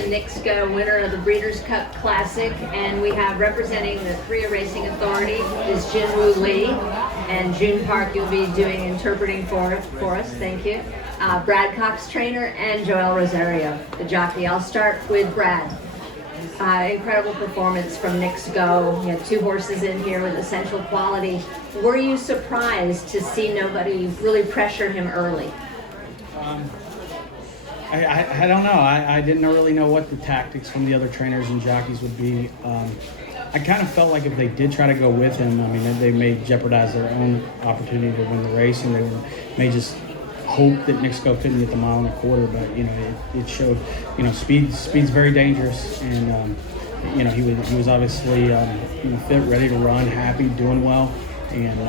to Knicks Go, winner of the Breeders' Cup Classic, and we have representing the Korea Racing Authority is Jin Lee, and Jun Park, you'll be doing interpreting for us, thank you. Brad Cox, trainer, and Joel Rosario, the jockey. I'll start with Brad. Incredible performance from Knicks Go. You had 2 horses in here with essential quality. Were you surprised to see nobody really pressure him early? I don't know. I didn't really know what the tactics from the other trainers and jockeys would be. I kind of felt like if they did try to go with him, I mean, they may jeopardize their own opportunity to win the race, and they may just hope that Knicks Go couldn't get the mile and a quarter. But it showed, speed's very dangerous, and he was obviously fit, ready to run, happy, doing well. And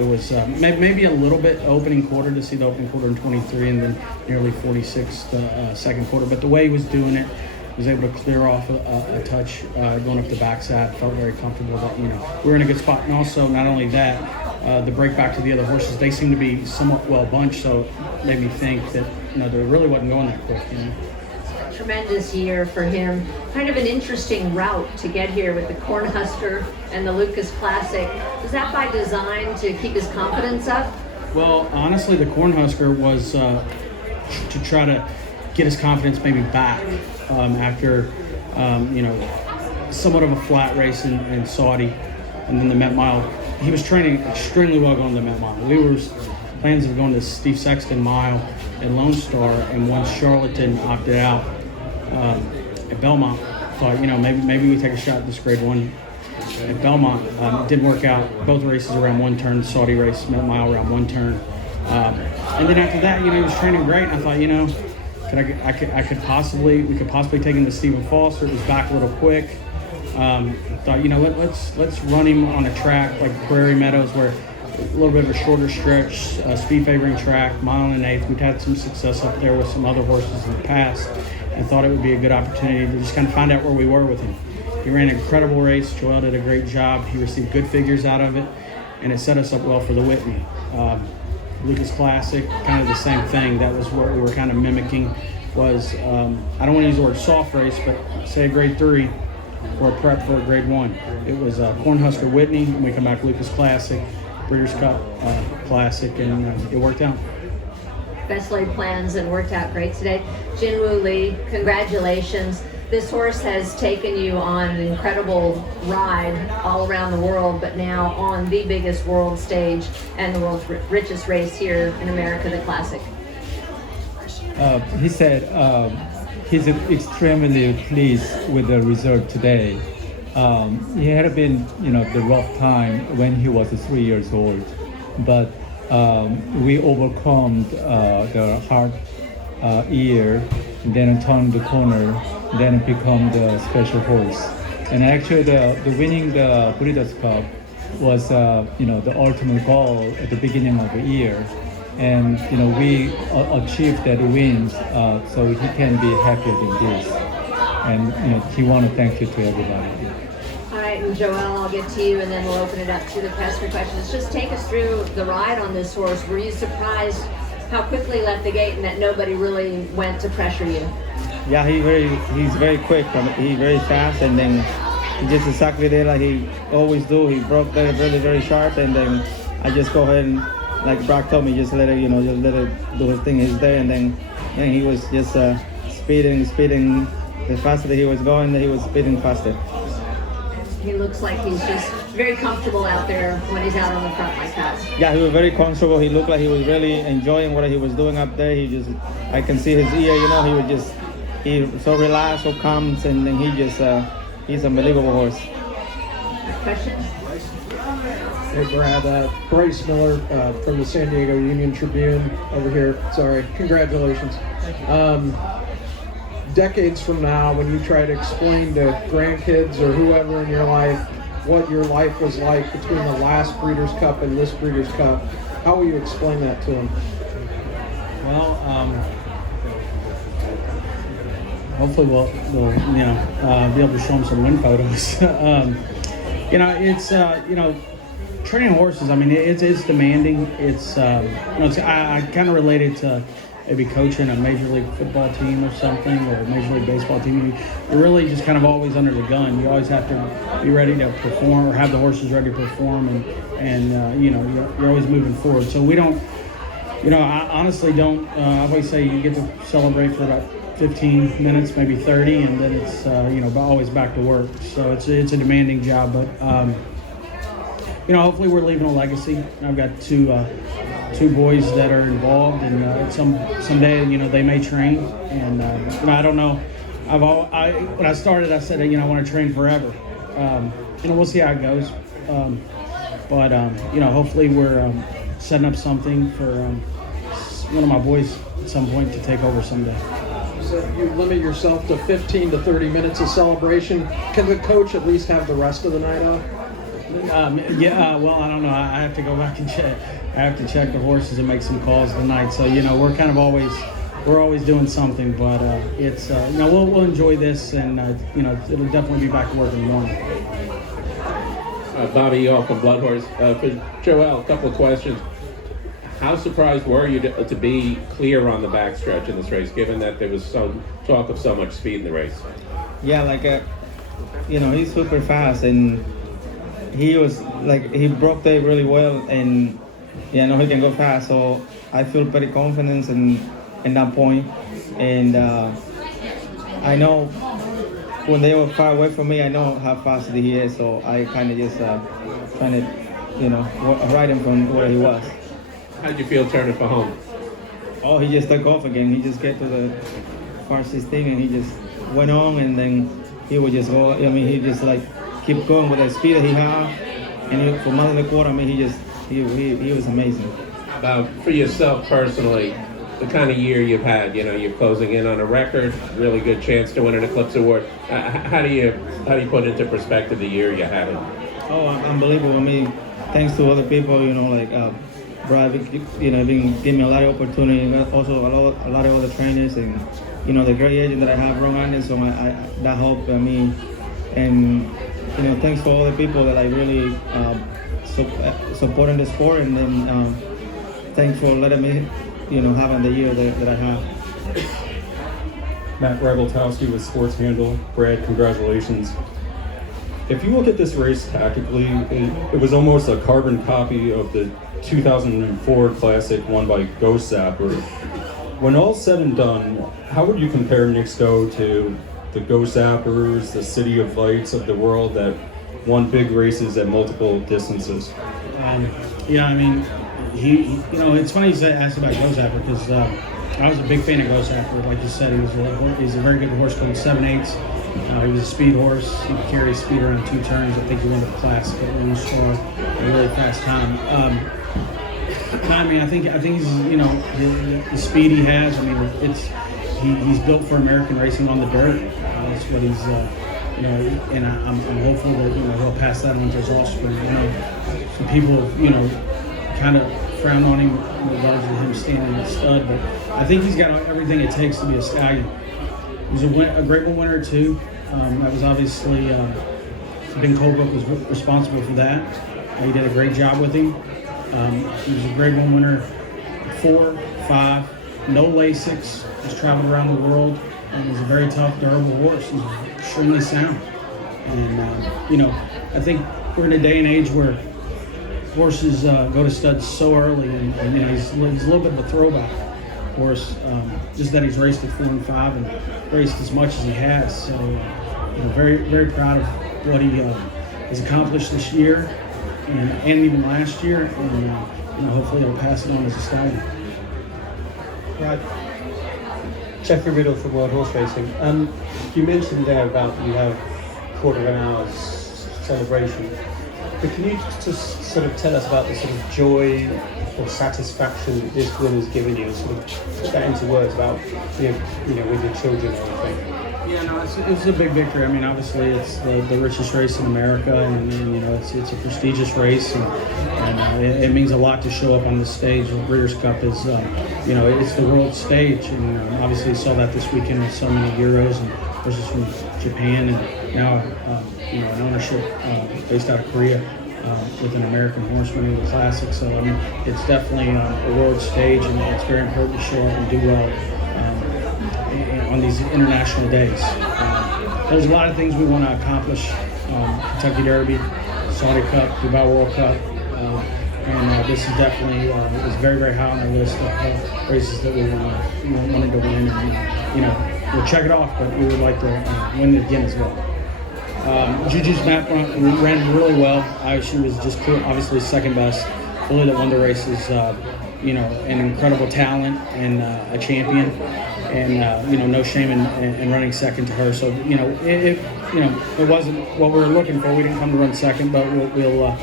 it was maybe a little bit opening quarter to see the opening quarter in 23 and then nearly 46 the second quarter. But the way he was doing it, was able to clear off a touch going up the backside. Felt very comfortable that we're in a good spot. And also, not only that, the break back to the other horses, they seem to be somewhat well bunched. So it made me think that they really wasn't going that quick. Tremendous year for him. Kind of an interesting route to get here with the Cornhusker and the Lucas Classic. Was that by design to keep his confidence up? Well, honestly, the Cornhusker was to try to get his confidence maybe back after somewhat of a flat race in Saudi, and then the Met Mile. He was training extremely well going to the Met Mile. We were plans of going to Steve Sexton Mile at Lone Star, and once Charlatan opted out at Belmont, thought maybe we take a shot at this Grade 1 at Belmont. It didn't work out. Both races around one turn. The Saudi race, Met Mile around one turn, and then after that, he was training great. And I thought, we could possibly take him to Stephen Foster. It was back a little quick. Thought, let's run him on a track like Prairie Meadows, where a little bit of a shorter stretch, speed favoring track, mile and an eighth. We'd had some success up there with some other horses in the past, and thought it would be a good opportunity to just kind of find out where we were with him. He ran an incredible race. Joel did a great job. He received good figures out of it, and it set us up well for the Whitney. Lucas Classic, kind of the same thing. That was what we were kind of mimicking. Was I don't want to use the word soft race, but say a Grade 3 or a prep for a Grade 1. It was Cornhusker Whitney, and we come back Lucas Classic, Breeders' Cup Classic, and it worked out. Best laid plans and worked out great today. Jin Lee, congratulations. This horse has taken you on an incredible ride all around the world, but now on the biggest world stage and the world's richest race here in America, the Classic. He said he's extremely pleased with the result today. He had been, the rough time when he was 3 years old, but we overcome the hard year, then turned the corner, then become the special horse. And actually, the winning the Breeders' Cup was, the ultimate goal at the beginning of the year. And we achieved that win, so he can be happy with this. And he want to thank you to everybody. All right, and Joel, I'll get to you, and then we'll open it up to the press for questions. Just take us through the ride on this horse. Were you surprised how quickly he left the gate and that nobody really went to pressure you? Yeah, he's very quick. He's very fast, and then he just exactly did like he always do. He broke there really, very sharp, and then I just go ahead and, like Brock told me, just let it do his thing his day, and then he was just speeding. The faster that he was going, he was speeding faster. He looks like he's just very comfortable out there when he's out on the front like that. Yeah, he was very comfortable. He looked like he was really enjoying what he was doing up there. I can see his ear, he's so relaxed, so calm, and then he's an unbelievable horse. Questions? Hey Brad, Bryce Miller from the San Diego Union Tribune over here. Sorry, congratulations. Decades from now, when you try to explain to grandkids or whoever in your life what your life was like between the last Breeders' Cup and this Breeders' Cup, how will you explain that to them? Well, hopefully we'll be able to show them some win photos. Training horses, I mean, it's demanding. I kind of relate it to maybe coaching a Major League Football team or something, or a Major League Baseball team. You're really just kind of always under the gun. You always have to be ready to perform, or have the horses ready to perform, and you know, you're always moving forward. So we don't, you know, I honestly don't. I always say you get to celebrate for about 15 minutes, maybe 30, and then it's you know, always back to work. So it's a demanding job, but you know, hopefully we're leaving a legacy. I've got two boys that are involved, and someday, you know, they may train, and you know, I don't know. When I started, I said, you know, I want to train forever. You know, we'll see how it goes, but you know, hopefully we're setting up something for one of my boys at some point to take over someday. So you limit yourself to 15 to 30 minutes of celebration. Can the coach at least have the rest of the night off? Yeah, well, I don't know. I have to go back and check. I have to check the horses and make some calls tonight. So, you know, we're kind of always doing something, but it's you know, we'll enjoy this, and you know, it'll definitely be back to work in the morning. Bobby Yall from Blood Horse. For Joel, a couple of questions. How surprised were you to be clear on the backstretch in this race, given that there was some talk of so much speed in the race? Yeah, like you know, he's super fast, and he was like, he broke there really well, and yeah, I know he can go fast, so I feel pretty confident in that point. And I know when they were far away from me, I know how fast he is, so I kind of just trying to, you know, ride him from where he was. How did you feel turning for home? Oh, he just took off again. He just get to the fastest thing, and he just went on, and then he would just go. I mean, he just like keep going with the speed that he had, and for mile and a quarter, I mean, he was amazing. How about for yourself personally, the kind of year you've had? You know, you're closing in on a record, really good chance to win an Eclipse Award. How do you put into perspective the year you had? Oh, unbelievable. I mean, thanks to other people, you know, like Brad, you know, giving me a lot of opportunity. Also, a lot of other trainers, and you know, the great agent that I have, Longines, so that helped me. And you know, thanks for all the people that I really support in the sport, and then thanks for letting me, you know, having the year that I have. Matt Reveltowski with Sports Handle. Brad, congratulations. If you look at this race tactically, it was almost a carbon copy of the 2004 Classic won by Go Sapper. When all's said and done, how would you compare Knicks Go to the Go Sappers, the City of Lights of the world that won big races at multiple distances? Yeah, I mean, you know, it's funny you asked about Go Sapper, because I was a big fan of Go Sapper. Like you said, he's a very good horse, called 7/8. He was a speed horse. He could carry speed around 2 turns. I think he won the Classic at Lone Star, a really fast time. I mean, I think he's, you know, the speed he has. I mean, he's built for American racing on the dirt. That's what he's, you know, and I'm hopeful that, you know, he'll pass that on to his offspring. You know, some people, you know, kind of frown on him in regards to him standing at stud, but I think he's got everything it takes to be a stallion. He's a great one winner too. That was obviously Ben Colebrook was responsible for that. He did a great job with him. He was a grade 1 winner, 4, 5, no Lasix, just traveled around the world, and he's a very tough, durable horse. He's extremely sound. And, you know, I think we're in a day and age where horses go to studs so early, and you know, he's a little bit of a throwback horse, just that he's raced at 4 and 5 and raced as much as he has. So, you know, very, very proud of what he has accomplished this year. And even last year, and you know, hopefully he'll pass it on as a stallion. Right. Jeffrey Riddle from World Horse Racing. You mentioned there about you have quarter of an hour's celebration, but can you just sort of tell us about the sort of joy or satisfaction that this win has given you, and sort of put that into words about, you know, with your children or anything? Yeah, no, it's a big victory. I mean, obviously it's the richest race in America, and you know, it's a prestigious race, and it means a lot to show up on this stage. The Breeders' Cup is, you know, it's the world stage, and obviously you saw that this weekend with so many Euros and horses from Japan, and now you know, an ownership based out of Korea. with an American horseman in the Classic. So I mean, it's definitely a world stage, and it's very important to show up and do well on these international days. There's a lot of things we want to accomplish: Kentucky Derby, Saudi Cup, Dubai World Cup, and this is definitely is very, very high on our list of races that we wanted to win. And we'll check it off, but we would like to win it again as well. Juju's map ran really well. She was just obviously second best. Filly that won the race is, an incredible talent and a champion, and no shame in running second to her. So it wasn't what we were looking for. We didn't come to run second, but we'll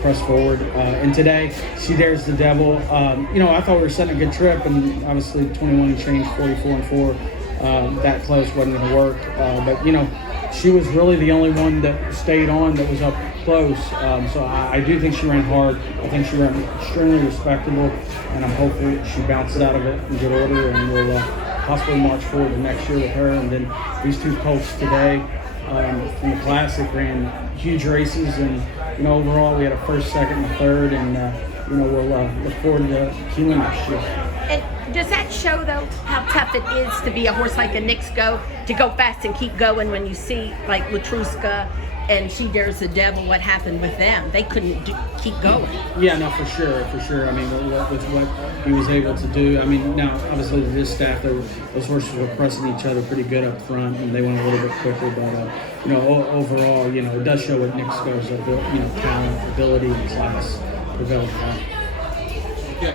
press forward. And today, She Dares the Devil. I thought we were setting a good trip, and obviously 21 and change, 44 and 4. That close wasn't going to work, but she was really the only one that stayed on that was up close. So I do think she ran hard. I think she ran extremely respectable, and I'm hopeful she bounces out of it in good order, and we'll possibly march forward to next year with her. And then these two colts today in the Classic ran huge races, and overall we had a first, second, and third, and we'll look forward to Keeneland next year. And does that show, though, how tough it is to be a horse like a Knicks Go, to go fast and keep going when you see, like, Latruska and She Dares the Devil, what happened with them? They couldn't keep going. Yeah, no, for sure. I mean, with what he was able to do. I mean, now, obviously, this staff, those horses were pressing each other pretty good up front, and they went a little bit quicker. But, overall, it does show what Knicks Go's talent, ability, and class prevailed.